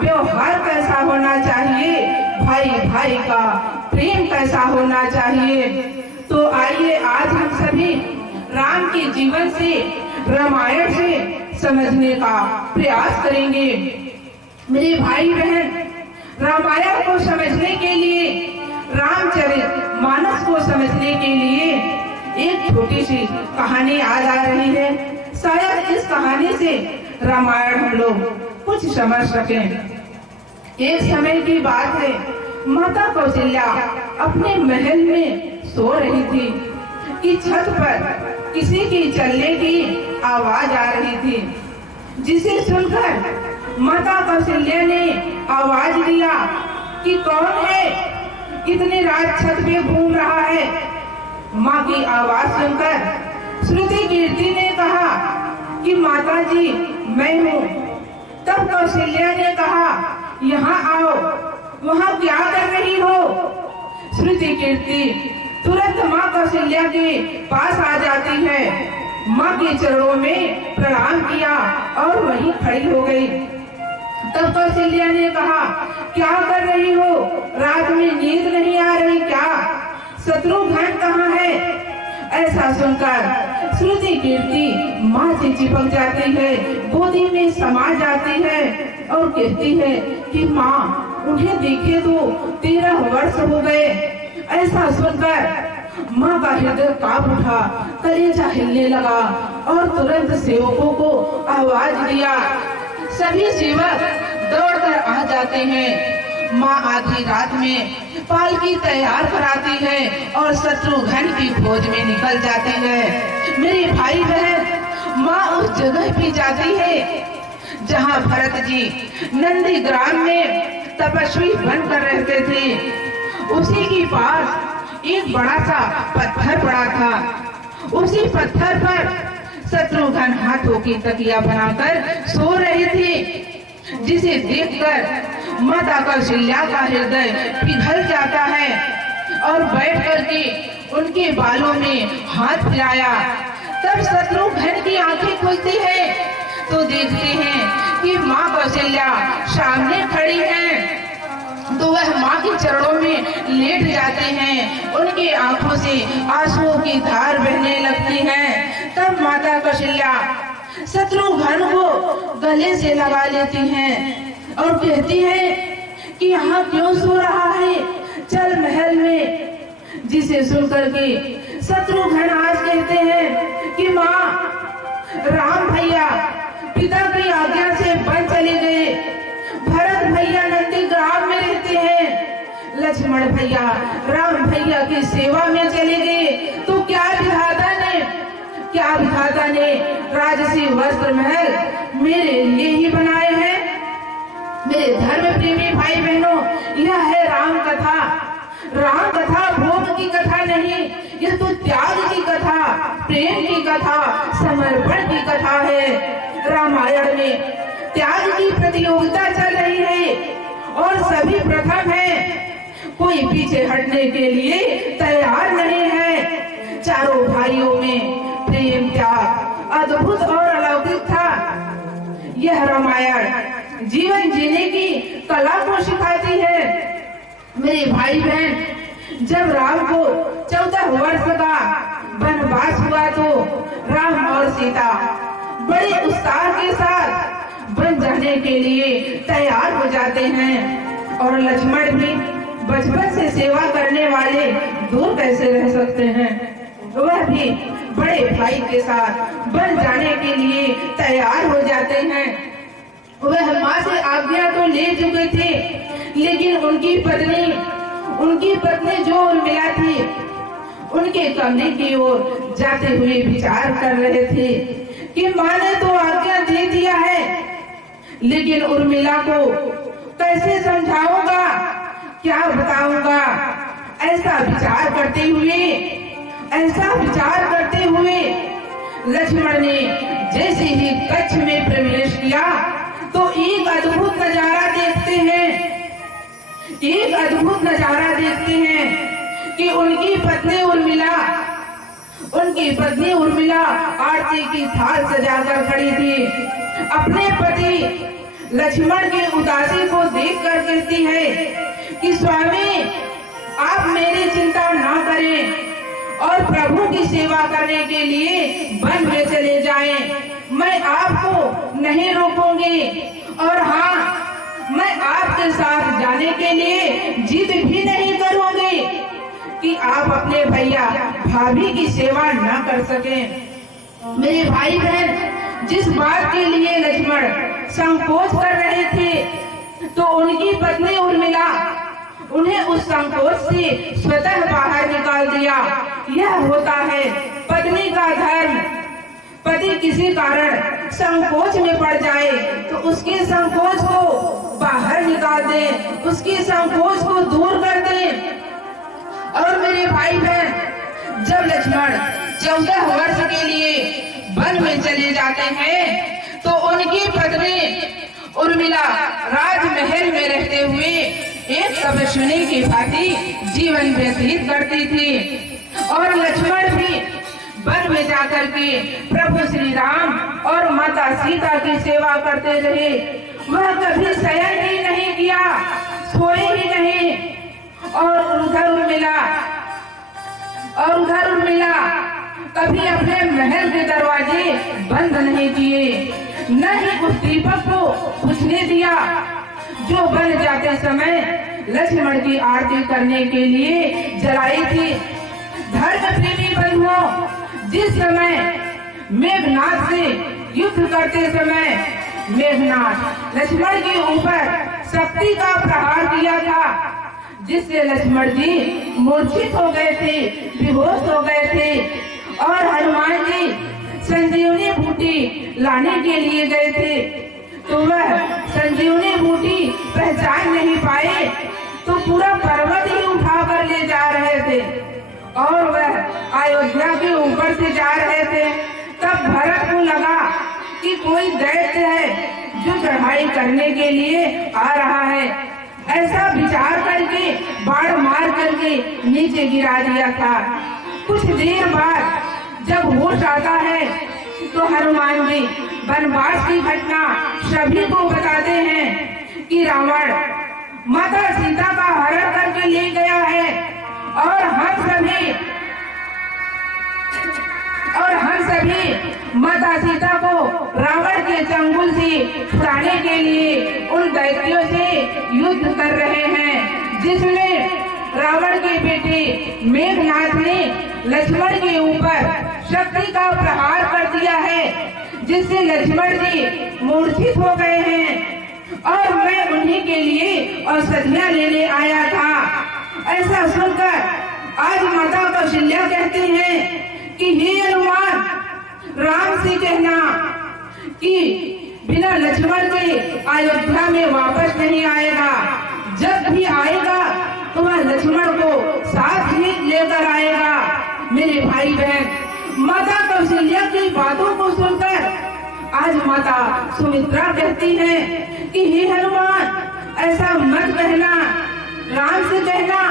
व्यवहार कैसा होना चाहिए, भाई भाई का प्रेम कैसा होना चाहिए। तो आइए आज हम सभी राम के जीवन से, रामायण से समझने का प्रयास करेंगे। मेरे भाई बहन, रामायण को समझने के लिए, रामचरितमानस को समझने के लिए एक छोटी सी कहानी याद आ रही है। शायद इस कहानी से रामायण हम लोग कुछ समझ सकें। एक समय की बात है, माता कौशल्या अपने महल में सो रही थी कि छत पर किसी की चलने की आवाज आ रही थी, जिसे सुनकर माता कौशल्या ने आवाज दिया कि कौन है, इतनी रात छत पे घूम रहा है। माँ की आवाज सुनकर श्रुति कीर्ति ने कहा कि माता जी मैं हूँ। तब कौशल्या ने कहा यहाँ आओ, वहाँ क्या कर रही हो। श्रुति कीर्ति तुरंत माँ कौशल्या के पास आ जाती है, माँ के चरणों में प्रणाम किया और वहीं खड़ी हो गई। तब कौशल्या ने कहा क्या कर रही हो, रात में नींद नहीं आ रही क्या, शत्रुघ्न कहाँ है। ऐसा सुनकर श्रुति कीर्ति माँ से चिपक जाती है, गोदी में समा जाती है और कहती है कि माँ उन्हें देखे तो 13 वर्ष हो गए। ऐसा सुनकर माँ का हृदय कांप उठा, कलेजा हिलने लगा और तुरंत सेवकों को आवाज दिया। सभी सेवक दौड़कर आ जाते हैं। माँ आधी रात में पालकी तैयार कराती है और शत्रुघ्न की खोज में निकल जाती है। मेरे भाई बहन, माँ उस जगह भी जाती है जहाँ भरत जी नंदीग्राम में तपस्वी बनकर रहते थे। उसी के पास एक बड़ा सा पत्थर पड़ा था। उसी पत्थर पर शत्रुघ्न हाथों की तकिया बनाकर सो रहे थे, जिसे देखकर माता कौशल्या का हृदय पिघल जाता है और बैठ करके उनके बालों में हाथ फिराया। तब शत्रुघ्न की आंखें खुलती है तो देखते हैं कि माँ कौशल्या सामने खड़ी है। तो वह माँ के चरणों में लेट जाते हैं, उनकी आंखों से आंसुओं की धार बहने लगती है। तब माता कौशल्या शत्रुघ्न को गले से लगा लेती हैं और कहती है कि यहाँ क्यों सो रहा है, चल महल में। जिसे सुनकर के शत्रुघ्न आज कहते हैं कि माँ, राम भैया पिता की आज्ञा से वन चले गए, भरत भैया नंदीग्राम में रहते हैं, लक्ष्मण भैया राम भैया की सेवा में चले गए। तो क्या विधाता ने राजसी वस्त्र महल मेरे लिए ही बनाए हैं। मेरे धर्म प्रेमी भाई बहनों, यह है राम कथा। राम कथा भोग की कथा नहीं, यह तो त्याग की कथा, प्रेम की कथा, समर्पण की कथा है। रामायण में त्याग की प्रतियोगिता चल रही है और सभी प्रथम है, कोई पीछे हटने के लिए तैयार नहीं है। चारों भाइयों में प्रेम त्याग अद्भुत और अलौकिक था। यह रामायण जीवन जीने की कला को सिखाती है। मेरे भाई बहन, जब राम को 14 वर्ष का वनवास हुआ तो राम और सीता बड़े उत्साह के साथ वन जाने के लिए तैयार हो जाते हैं और लक्ष्मण भी बचपन से सेवा करने वाले दूर कैसे रह सकते हैं, वह भी बड़े भाई के साथ वन जाने के लिए तैयार हो जाते हैं। वह माँ से आज्ञा तो ले चुके थे, लेकिन उनकी पत्नी जो उर्मिला थी, उनके कमरे की ओर जाते हुए विचार कर रहे थे कि माँ ने तो आज्ञा दे दिया है, लेकिन उर्मिला को कैसे समझाऊंगा, क्या बताऊंगा। ऐसा विचार करते हुए लक्ष्मण ने जैसे ही कच्छ में प्रवेश किया तो एक अद्भुत नजारा देखते हैं कि उनकी पत्नी उर्मिला आरती की थाल सजाकर खड़ी थी। अपने पति लक्ष्मण की उदासी को देखकर कहती है कि स्वामी, आप मेरी चिंता ना करें और प्रभु की सेवा करने के लिए वन में चले जाएं। मैं आपको नहीं रोकूंगी और हाँ, मैं आपके साथ जाने के लिए जिद भी नहीं करूंगी कि आप अपने भैया भाभी की सेवा न कर सकें। मेरे भाई बहन जिस बात के लिए लक्ष्मण संकोच कर रहे थे, तो उनकी पत्नी उर्मिला उन्हें उस संकोच से स्वतः बाहर निकाल दिया। यह होता है पत्नी का धर्म। पति किसी कारण संकोच में पड़ जाए तो उसके संकोच को बाहर निकाल दे, उसके संकोच को दूर कर दे। और मेरे भाई बहन, जब लक्ष्मण 14 वर्ष के लिए वन में चले जाते हैं तो उनकी पत्नी उर्मिला राजमहल में रहते हुए एक तपस्विनी की भांति जीवन व्यतीत करती थी। और लक्ष्मण भी वन में जाकर के प्रभु श्री राम और माता सीता की सेवा करते रहे। वह कभी शयन ही नहीं किया, सोए ही नहीं। और उधर उर्मिला कभी अपने महल के दरवाजे बंद नहीं किए, न ही उस दीपक को बुझने दिया जो बन जाते समय लक्ष्मण की आरती करने के लिए जलाई थी। धर्म प्रेमी बंधुओं, जिस समय मेघनाथ से युद्ध करते समय मेघनाथ लक्ष्मण के ऊपर शक्ति का प्रहार किया था, जिससे लक्ष्मण जी मूर्छित हो गए थे, बेहोश हो गए थे। और हनुमान जी संजीवनी बूटी लाने के लिए गए थे, तो वह संजीवनी बूटी पहचान नहीं पाए, तो पूरा पर्वत ही उठा कर ले जा रहे थे। और वह अयोध्या के ऊपर से जा रहे थे, तब भरत को लगा कि कोई दैत्य है जो चढ़ाई करने के लिए आ रहा है। ऐसा विचार करके बाण मार करके नीचे गिरा दिया था। कुछ देर बाद जब होश आता है तो हनुमान जी वनवास की घटना सभी को बताते हैं कि रावण माता सीता का हरण करके ले गया है और हम सभी माता सीता को रावण के चंगुल से छुड़ाने के लिए उन दैत्यों से युद्ध कर रहे हैं, जिसमें रावण के बेटे मेघनाथ ने लक्ष्मण के ऊपर शक्ति का प्रहार कर दिया है, जिससे लक्ष्मण जी मूर्छित हो गए हैं। और मैं उन्हीं के लिए औषधियां लेने आया था। ऐसा सुनकर आज माता कौशल्या कहती हैं कि हे हनुमान, राम से कहना कि बिना लक्ष्मण के अयोध्या में वापस नहीं आएगा। जब भी आएगा तो वह लक्ष्मण को साथ ही लेकर आएगा। मेरे भाई बहन, माता कौशल्या की बातों को सुनकर आज माता सुमित्रा कहती है कि हे हनुमान, ऐसा मत कहना, राम से कहना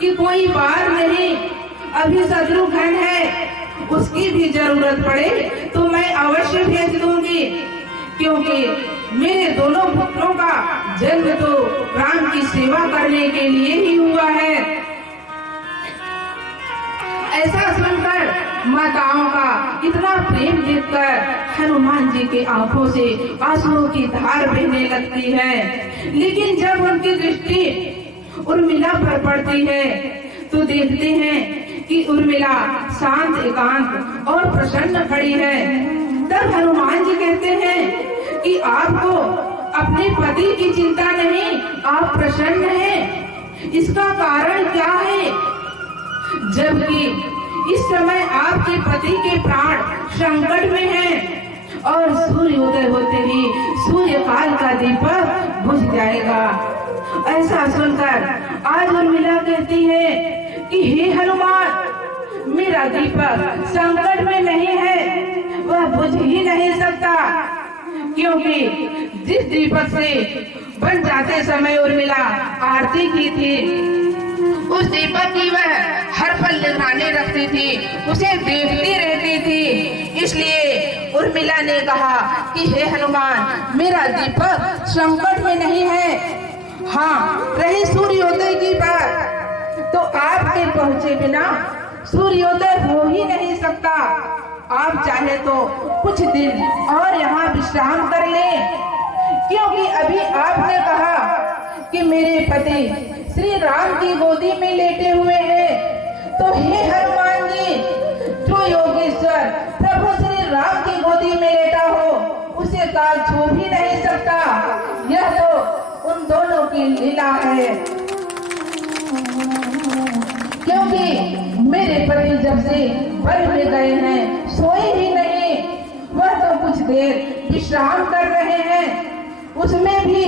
कि कोई बात नहीं, अभी शत्रुघ्न है, उसकी भी जरूरत पड़े तो मैं अवश्य भेज दूंगी, क्योंकि मेरे दोनों पुत्रों का जन्म तो राम की सेवा करने के लिए ही हुआ है। ऐसा सुनकर माताओं का इतना प्रेम देखकर हनुमान जी के आंखों से आंसुओं की धार बहने लगती है। लेकिन जब उनकी दृष्टि उर्मिला पर पड़ती है तो देखते हैं कि उर्मिला शांत, एकांत और प्रसन्न खड़ी है। तब हनुमान जी कहते हैं कि आपको अपने पति की चिंता नहीं, आप प्रसन्न हैं, इसका कारण क्या है? जबकि इस समय आपके पति के प्राण संकट में हैं और सूर्योदय होते ही सूर्य काल का दीपक बुझ जाएगा। ऐसा सुनकर आज उर्मिला कहती है कि हे हनुमान, मेरा दीपक संकट में नहीं है, वह बुझ ही नहीं सकता, क्योंकि जिस दीपक से बन जाते समय उर्मिला आरती की थी, उस दीपक की वह हर पल निगरानी रखती थी, उसे देखती रहती थी। इसलिए उर्मिला ने कहा कि हे हनुमान, मेरा दीपक संकट में नहीं है। हाँ, रही सूर्योदय की बात, तो आपके पहुंचे बिना सूर्योदय हो ही नहीं सकता। आप चाहे तो कुछ दिन और यहाँ विश्राम कर लें, क्योंकि अभी आपने कहा कि मेरे पति श्री राम की गोदी में लेटे हुए हैं। तो हे हनुमान जी, जो योगेश्वर प्रभु श्री राम की गोदी में लेटा हो, उसे काल छू भी नहीं सकता। यह तो उन दोनों की लीला है, क्योंकि मेरे पति जब से वन में गए हैं सोए ही नहीं। वह तो कुछ देर विश्राम कर रहे हैं, उसमें भी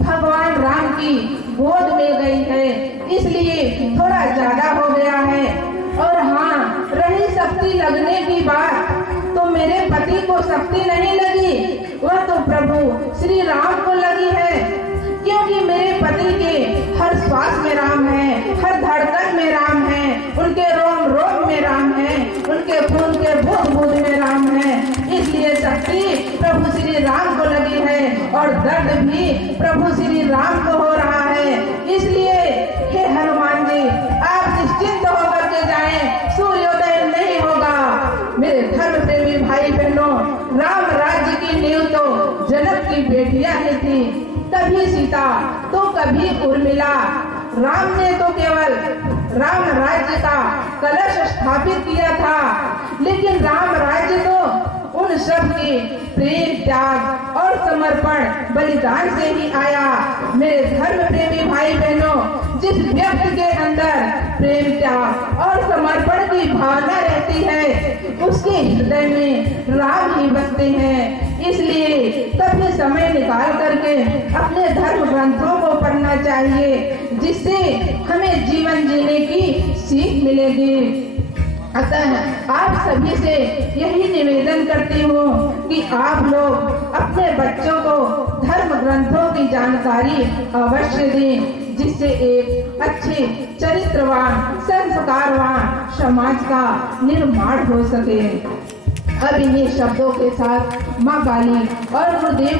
भगवान राम की गोद में गई है, इसलिए थोड़ा ज्यादा हो गया है। और हाँ, रही शक्ति लगने की बात, तो मेरे पति को शक्ति नहीं लगी, वह तो प्रभु श्री राम को लगी है, क्योंकि मेरे पति के हर श्वास में राम है, हर धड़कन में राम है, उनके रोम रोम में राम है, उनके खून के बूंद बूंद में राम है। इसलिए शक्ति प्रभु श्री राम को लगी है और दर्द भी प्रभु श्री राम को हो रहा है। इसलिए हे हनुमान जी, आप निश्चिंत होकर के जाएं, सूर्योदय नहीं होगा। मेरे धर्म प्रेमी भाई बहनों, राम राज्य की नींव तो जनक की बेटियां ही थी, कभी सीता तो कभी उर्मिला। राम ने तो केवल राम राज्य का कलश स्थापित किया था, लेकिन राम राज्य तो उन सब के प्रेम, त्याग और समर्पण, बलिदान से ही आया। मेरे धर्म प्रेमी भाई बहनों, जिस व्यक्ति के अंदर प्रेम, त्याग और समर्पण की भावना रहती है, उसके हृदय में राम ही बसते हैं। इसलिए कभी समय निकाल करके अपने धर्म ग्रंथों को पढ़ना चाहिए, जिससे हमें जीवन जीने की सीख मिलेगी। अतः आप सभी से यही निवेदन करती हूँ कि आप लोग अपने बच्चों को धर्म ग्रंथों की जानकारी अवश्य दें, जिससे एक अच्छे चरित्रवान, संस्कारवान समाज का निर्माण हो सके। अब इन्हीं शब्दों के साथ माँ काली और गुरुदेव